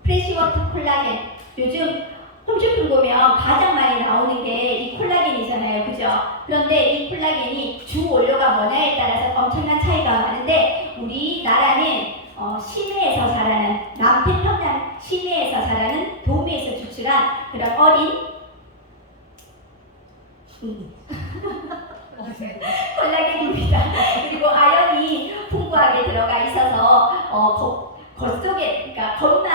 프레시워터 콜라겐. 요즘 홈쇼핑 보면 가장 많이 나오는 게 이 콜라겐이잖아요, 그죠? 그런데 이 콜라겐이 주 원료가 뭐냐에 따라서 엄청난 차이가 많은데, 우리나라는 심해에서 자라는, 남태평양 심해에서 자라는 도미에서 추출한 그런 어린 콜라겐입니다. 그리고 아연이 풍부하게 들어가 있어서 겉 속에, 그러니까 겉만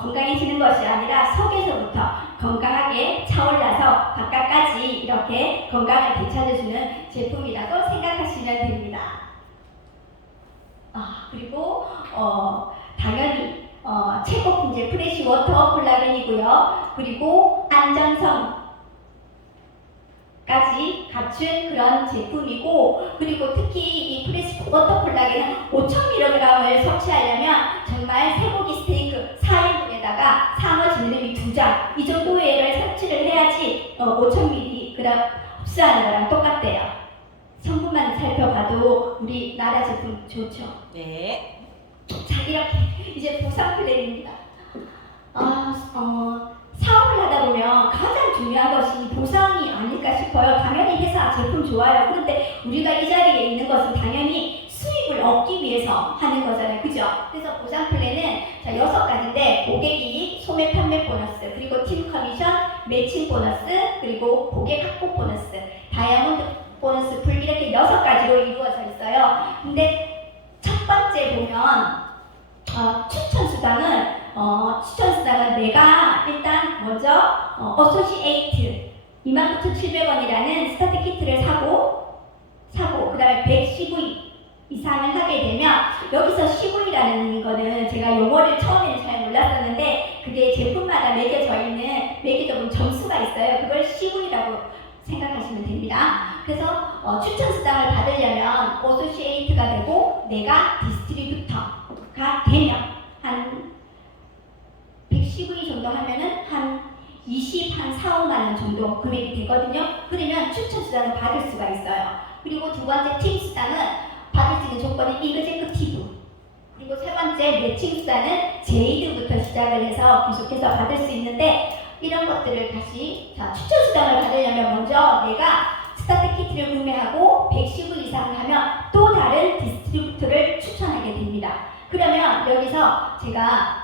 건강해지는 것이 아니라 속에서부터 건강하게 차올라서 바깥까지 이렇게 건강을 되찾아주는 제품이라고 생각하시면 됩니다. 그리고 당연히 최고 품질 프레시 워터 콜라겐이고요. 그리고 안전성 까지 갖춘 그런 제품이고, 그리고 특히 이 프레시 워터 콜라겐은 5,000mg을 섭취하려면 정말 쇠고기 스테이크 4인분에다가 상어 질름이 2장 이 정도를 섭취를 해야지 5,000mg 흡수하는 거랑 똑같대요. 성분만 살펴봐도 우리나라 제품 좋죠. 네. 자, 이렇게 이제 보상 플랜입니다. 사업을 하다 보면 가장 중요한 것이 보상이 아닐까 싶어요. 당연히 회사 제품 좋아요. 그런데 우리가 이 자리에 있는 것은 당연히 수입을 얻기 위해서 하는 거잖아요. 그죠? 그래서 보상 플랜은 자, 6가지인데 고객이익, 소매 판매 보너스, 그리고 팀 커미션, 매칭 보너스, 그리고 고객 확보 보너스, 다이아몬드 보너스 풀 이렇게 6가지로 이루어져 있어요. 근데 첫 번째 보면 추천수당은 내가 일단 먼저 어소시에이트 29,700원이라는 스타트 키트를 사고 그 다음에 110V 이상을 하게 되면, 여기서 10V라는 거는 제가 용어를 처음에는 잘 몰랐었는데 그게 제품마다 매겨져 본 점수가 있어요. 그걸 10V라고 생각하시면 됩니다. 그래서 추천수당을 받으려면 어소시에이트가 되고 내가 디스트리뷰터가 되면 한 110V 정도 하면은 한 4, 5만원 정도 금액이 되거든요. 그러면 추천수당을 받을 수가 있어요. 그리고 두 번째 팀수당은 받을 수 있는 조건이 이그제큐티브, 그리고 세 번째 매칭수당은 제이드부터 시작을 해서 계속해서 받을 수 있는데, 이런 것들을 다시 추천수당을 받으려면 먼저 내가 스타트 키트를 구매하고 110V 이상을 하면 또 다른 디스트리뷰터를 추천하게 됩니다. 그러면 여기서 제가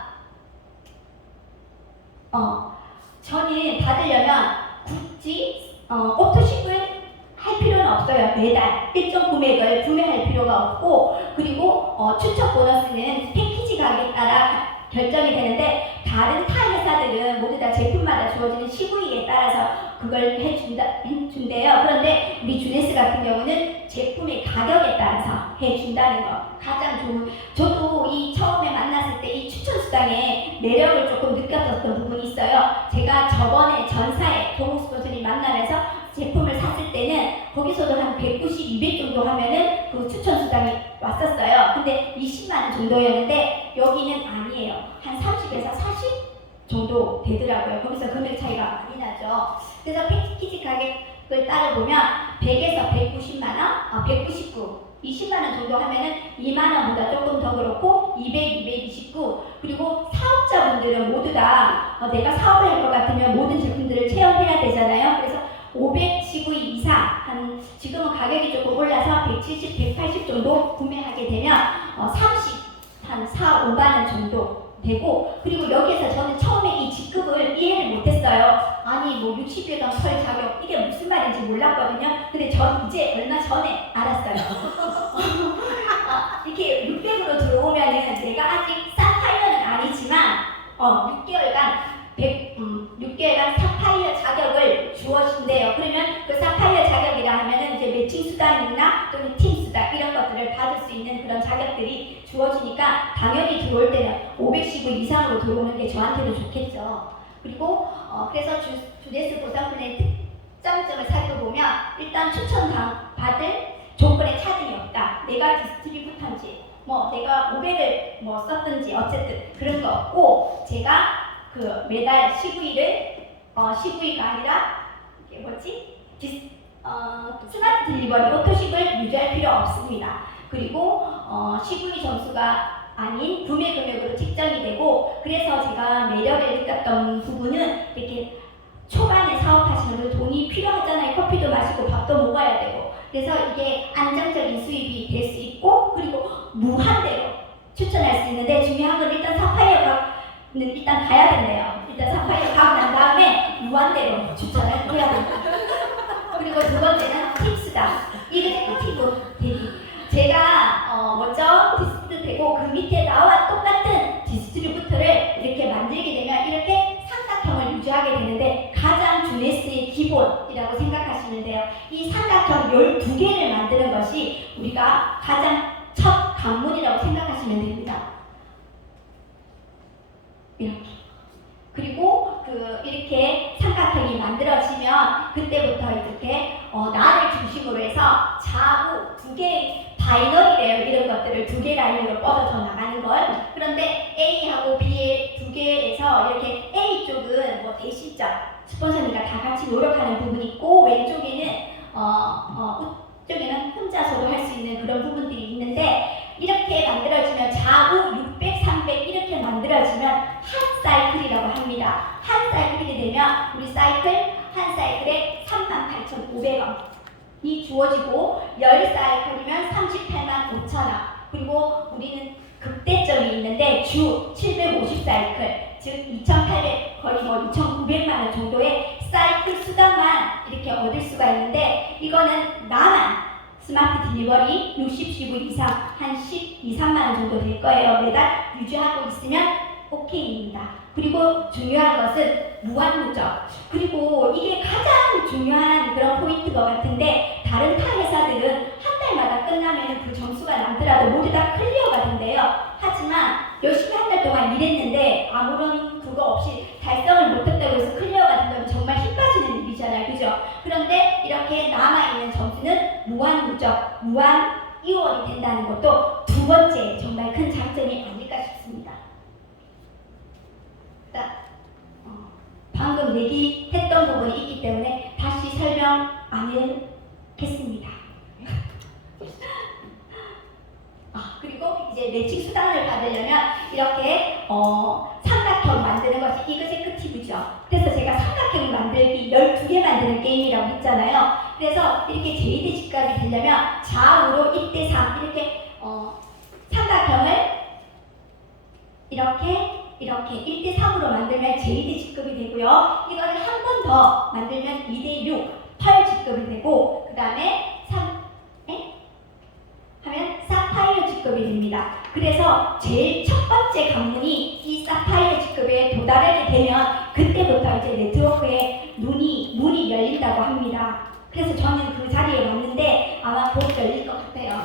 저는 받으려면 굳이 오토십을 할 필요는 없어요. 매달 일정 금액을 구매할 필요가 없고, 그리고 추천 보너스는 패키지 가격에 따라 결정이 되는데, 다른 타 회사들은 모두 다 제품마다 주어지는 10V에 따라서 그걸 해준대요. 그런데 우리 주네스 같은 경우는 제품의 가격에 따라서 해준다는 거 가장 좋은. 저도 이 처음에 만났을 때 이 추천수당의 매력을 조금 느꼈었던 부분이 있어요. 제가 저번에 전사에 동욱스포츠님 만나면서 제품을 샀을 때는 거기서도 한 190, 200 정도 하면은 그 추천수당이 왔었어요. 근데 20만원 정도였는데 여기는 아니에요. 한 30에서 40 정도 되더라고요. 거기서 금액 차이가 많이 나죠. 그래서 패키지 가격을 따져보면 100에서 190만원, 199, 20만원 정도 하면은 2만원보다 조금 더 그렇고 200, 229, 그리고 사업자분들은 모두 다 내가 사업을 할 것 같으면 모든 제품들을 체험해야 되잖아요. 그래서 510V 이상, 한 지금은 가격이 조금 올라서 170, 180 정도 구매하게 되면 한 4, 5만원 정도 되고, 그리고 여기에서 저는 처음에 이 직급을 이해를 못했어요. 아니 뭐 60일간 설 자격 이게 무슨 말인지 몰랐거든요. 근데 전 이제 얼마 전에 알았어요. 이렇게 600으로 들어오면은 내가 아직 사파이어는 아니지만 6개월간 사파이어 자격을 주어진대요. 그러면 그 사파이어 자격이라 하면은 이제 매칭 수당이나 또는 팀 수당 이런 것들을 받을 수 있는 그런 자격들이 주어지니까 당연히 들어올 때는 510분 이상으로 들어오는 게 저한테도 좋겠죠. 그리고 그래서 주네스 보상 플랜의 특장점을 살펴보면 일단 받을 조건에 차등이 없다. 내가 디스트리뷰터인지 내가 500을 썼든지 어쨌든 그런 거 없고, 제가 그 매달 10V가 아니라 이게 스마트 딜리버리 오토십을 유지할 필요 없습니다. 그리고 10V 점수가 아닌 구매 금액으로 책정이 되고, 그래서 제가 매력을 느꼈던 부분은 이렇게 초반에 사업하시는 분들 돈이 필요하잖아요. 커피도 마시고 밥도 먹어야 되고. 그래서 이게 안정적인 수입이 될 수 있고, 그리고 무한대로 추천할 수 있는데, 중요한 건 일단 사파이어는 일단 가야 된대요. 일단 사파이어 가고 난 다음에 무한대로 추천을 해야 됩니다. 그리고 두 번째는 팁스다. 이그제큐티브 대리. 제가 먼저 디스트리뷰 되고 그 밑에 나와 똑같은 디스트리뷰터를 이렇게 만들게 되면 이렇게 삼각형을 유지하게 되는데 가장 주네스의 기본이라고 생각하시면 돼요. 이 삼각형 12개를 만드는 것이 우리가 가장 첫 관문이라고 생각하시면 됩니다. 이렇게. 그리고 이렇게 삼각형이 만들어지면 그때부터 이렇게 나를 중심으로 해서 좌우 두 개 바이너리래요. 이런 것들을 두 개 라인으로 뻗어서 나가는 걸. 그런데 A하고 B의 두 개에서 이렇게 A 쪽은 뭐 대시점 스폰서님과 다 같이 노력하는 부분이 있고 왼쪽에는 우쪽에는 혼자서도 할 수 있는 그런 부분들이 있는데 이렇게 만들어지면 좌우 600, 300 이렇게 만들어지면 한 사이클이라고 합니다. 한 사이클이 되면 우리 사이클 한 사이클에 38,500원이 주어지고 10사이클이면 385,000원. 그리고 우리는 극대점이 있는데 주 750사이클 즉 2,800 거의 뭐 2,900만 원 정도의 사이클 수당만 이렇게 얻을 수가 있는데 이거는 나만 스마트 딜리버리 60시구 이상 한 12, 3만 원 정도 될 거예요. 매달 유지하고 있으면 오케이입니다. 그리고 중요한 것은 무한누적. 그리고 이게 가장 중요한 그런 포인트 것 같은데 다른 타 회사들은 한 달마다 끝나면 그 점수가 남더라도 모두 다 클리어가 된대요. 하지만 열심히 한 달 동안 일했는데 아무런 그거 없이 달성을 못했다고 해서 클리어가 된다면 정말 힘 빠지는 일이잖아요. 그죠? 그런데 이렇게 남아있는 점수는 무한누적, 무한 이원이 된다는 것도 두 번째 정말 큰 장점이 아닐까 싶습니다. 방금 얘기했던 부분이 있기 때문에 다시 설명 안 하겠습니다. 그리고 이제 매칭 수당을 받으려면 이렇게 삼각형 만드는 것이 이그제큐티브죠. 그래서 제가 삼각형 만들기 12개 만드는 게임이라고 했잖아요. 그래서 이렇게 제이드 직각이 되려면 좌우로 1대3 이렇게 삼각형을 이렇게 1대3으로 만들면 제이드 직급이 되고요. 이거를 한 번 더 만들면 2대6 8 직급이 되고 그 다음에 하면 사파이어 직급이 됩니다. 그래서 제일 첫 번째 관문이 이 사파이어 직급에 도달하게 되면 그때부터 이제 네트워크에 문이 열린다고 합니다. 그래서 저는 그 자리에 왔는데 아마 곧 열릴 것 같아요.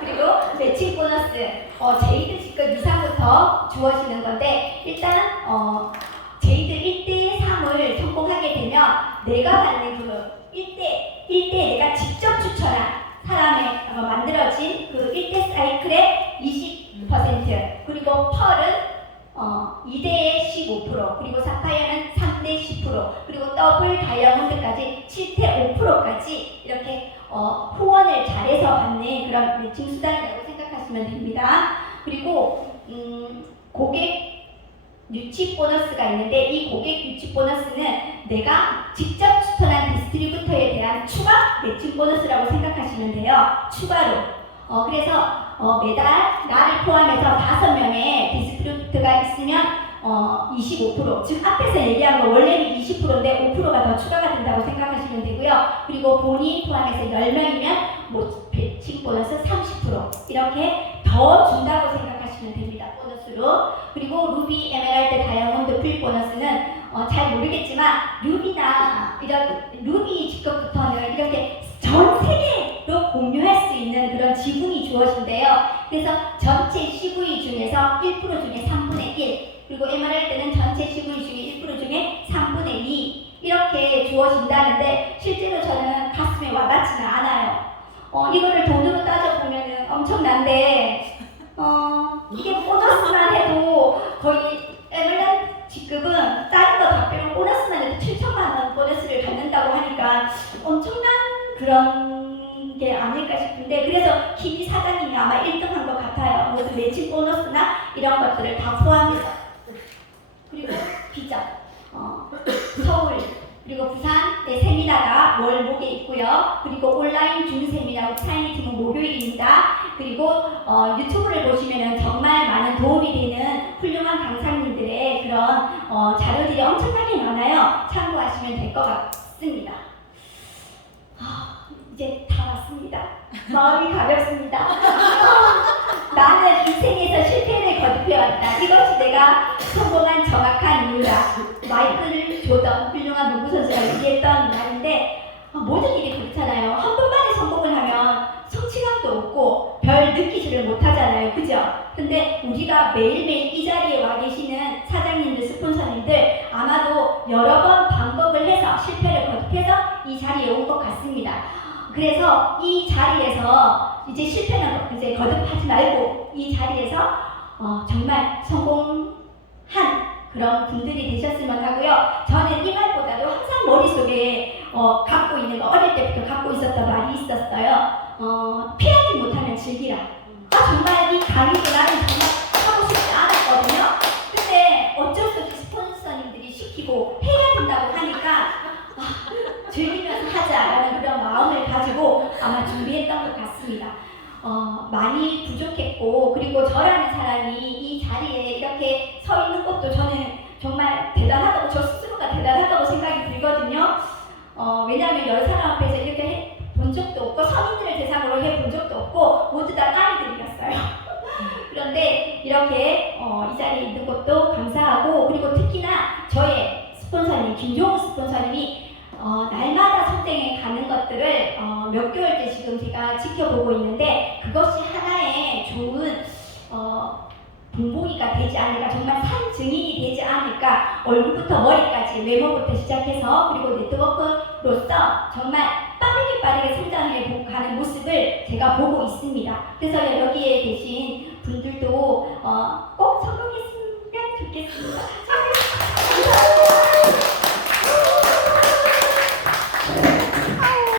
그리고 매칭 보너스 제이드 직급 이상부터 주어지는 건데 일단 제이드 1대3을 성공하게 되면 내가 받는 그 1대 내가 직접 추천한 사람의 만들어진 그 1대 사이클의 20% 그리고 펄은 2대의 15% 그리고 사파이어는 3대 10% 그리고 더블 다이아몬드까지 7대 5%까지 이렇게 후원을 잘해서 받는 그런 매칭 수단이라고 생각하시면 됩니다. 그리고 고객 유치 보너스가 있는데 이 고객 유치 보너스는 내가 직접 추천한 디스트리뷰터에 대한 추가 매칭 보너스라고 생각하시면 돼요. 추가로. 그래서 매달 나를 포함해서 5명의 디스트리뷰터가 있으면 25% 즉 앞에서 얘기한 거 원래는 20%인데 5%가 더 추가가 된다고 생각하시면 되고요. 그리고 본인 포함해서 10명이면 매칭 보너스 30% 이렇게 더 준다고 생각하시면 됩니다. 보너스로. 그리고 루비, 에메랄드, 다이아몬드, 풀 보너스는 잘 모르겠지만 루비 직급부터는 이렇게 전 세계로 공유할 수 있는 그런 지분이 주어진대요. 그래서 전체 CV 중에서 1% 중에 3분의 1 그리고 에메랄드는 전체 CV 중에 1% 중에 3분의 2 이렇게 주어진다는데 실제로 저는 가슴에 와닿지는 않아요. 이거를 돈으로 따져보면 엄청난데 이게 보너스만 해도 거의 에메랄드 직급은 다른 거 다 빼고 보너스만 해도 7천만 원 보너스를 받는다고 하니까 엄청난 그런 게 아닐까 싶은데 그래서 김희 사장님이 아마 1등한 것 같아요. 무슨 매칭 보너스나 이런 것들을 다 포함해서. 그리고 비전, 서울, 그리고 부산의 세미나가 월 목에 있고요. 그리고 온라인 줌 세미나 차이니팀은 목요일입니다. 그리고 유튜브를 보시면 정말 많은 도움이 되는 훌륭한 강사님들의 그런 자료들이 엄청나게 많아요. 참고하시면 될 것 같습니다. 없습니다. 이제 다 왔습니다. 마음이 가볍습니다. 나는 인생에서 실패를 거듭해왔다. 이것이 내가 성공한 정확한 이유다. 마이클 조던, 훌륭한 농구 선수가 얘기했던 말인데, 모든 일이 그렇잖아요. 한 번만에 성공을 하면 성취감도 없고 별 느끼지를 못하잖아요. 그죠? 근데 우리가 매일매일 이 자리에 와 계시는 사장님들, 스폰서님들 아마도 여러 번 반복을 해서 실패를 거듭해서 이 자리에 온 것 같습니다. 그래서 이 자리에서 이제 실패는 이제 거듭하지 말고 이 자리에서 정말 성공한 그런 분들이 되셨으면 하고요. 저는 이 말보다도 항상 머릿속에 갖고 있는 거, 어릴 때부터 갖고 있었던 말이 있었어요. 피하지 못하면 즐기라. 정말 이 강의도 나는 정말 하고 싶지 않았거든요. 근데 어쩔 수 없이 스폰서님들이 시키고 해야 된다고 하니까 즐기면서 하자라는 그런 마음을 가지고 아마 준비했던 것 같습니다. 많이 부족했고, 그리고 저라는 사람이 이 자리에 이렇게 서 있는 것도 저는 정말 대단하다고, 저 스스로가 대단하다고 생각이 들거든요. 왜냐하면 여러 사람 앞에서 이렇게 본 적도 없고, 성인들을 대상으로 해본 적도 없고, 모두 다 딸들이었어요. 그런데 이렇게 이 자리에 있는 것도 감사하고, 그리고 특히나 저의 스폰서님, 김종우 스폰서님이 날마다 선생에 가는 것들을 몇 개월째 지금 제가 지켜보고 있는데, 그것이 하나의 좋은 본보기가 되지 않을까, 정말 산 증인이 되지 않을까. 얼굴부터 머리까지, 외모부터 시작해서, 그리고 네트워크로서 정말 빠르게 성장해 가는 모습을 제가 보고 있습니다. 그래서 여기에 계신 분들도 꼭 성공했으면 좋겠습니다.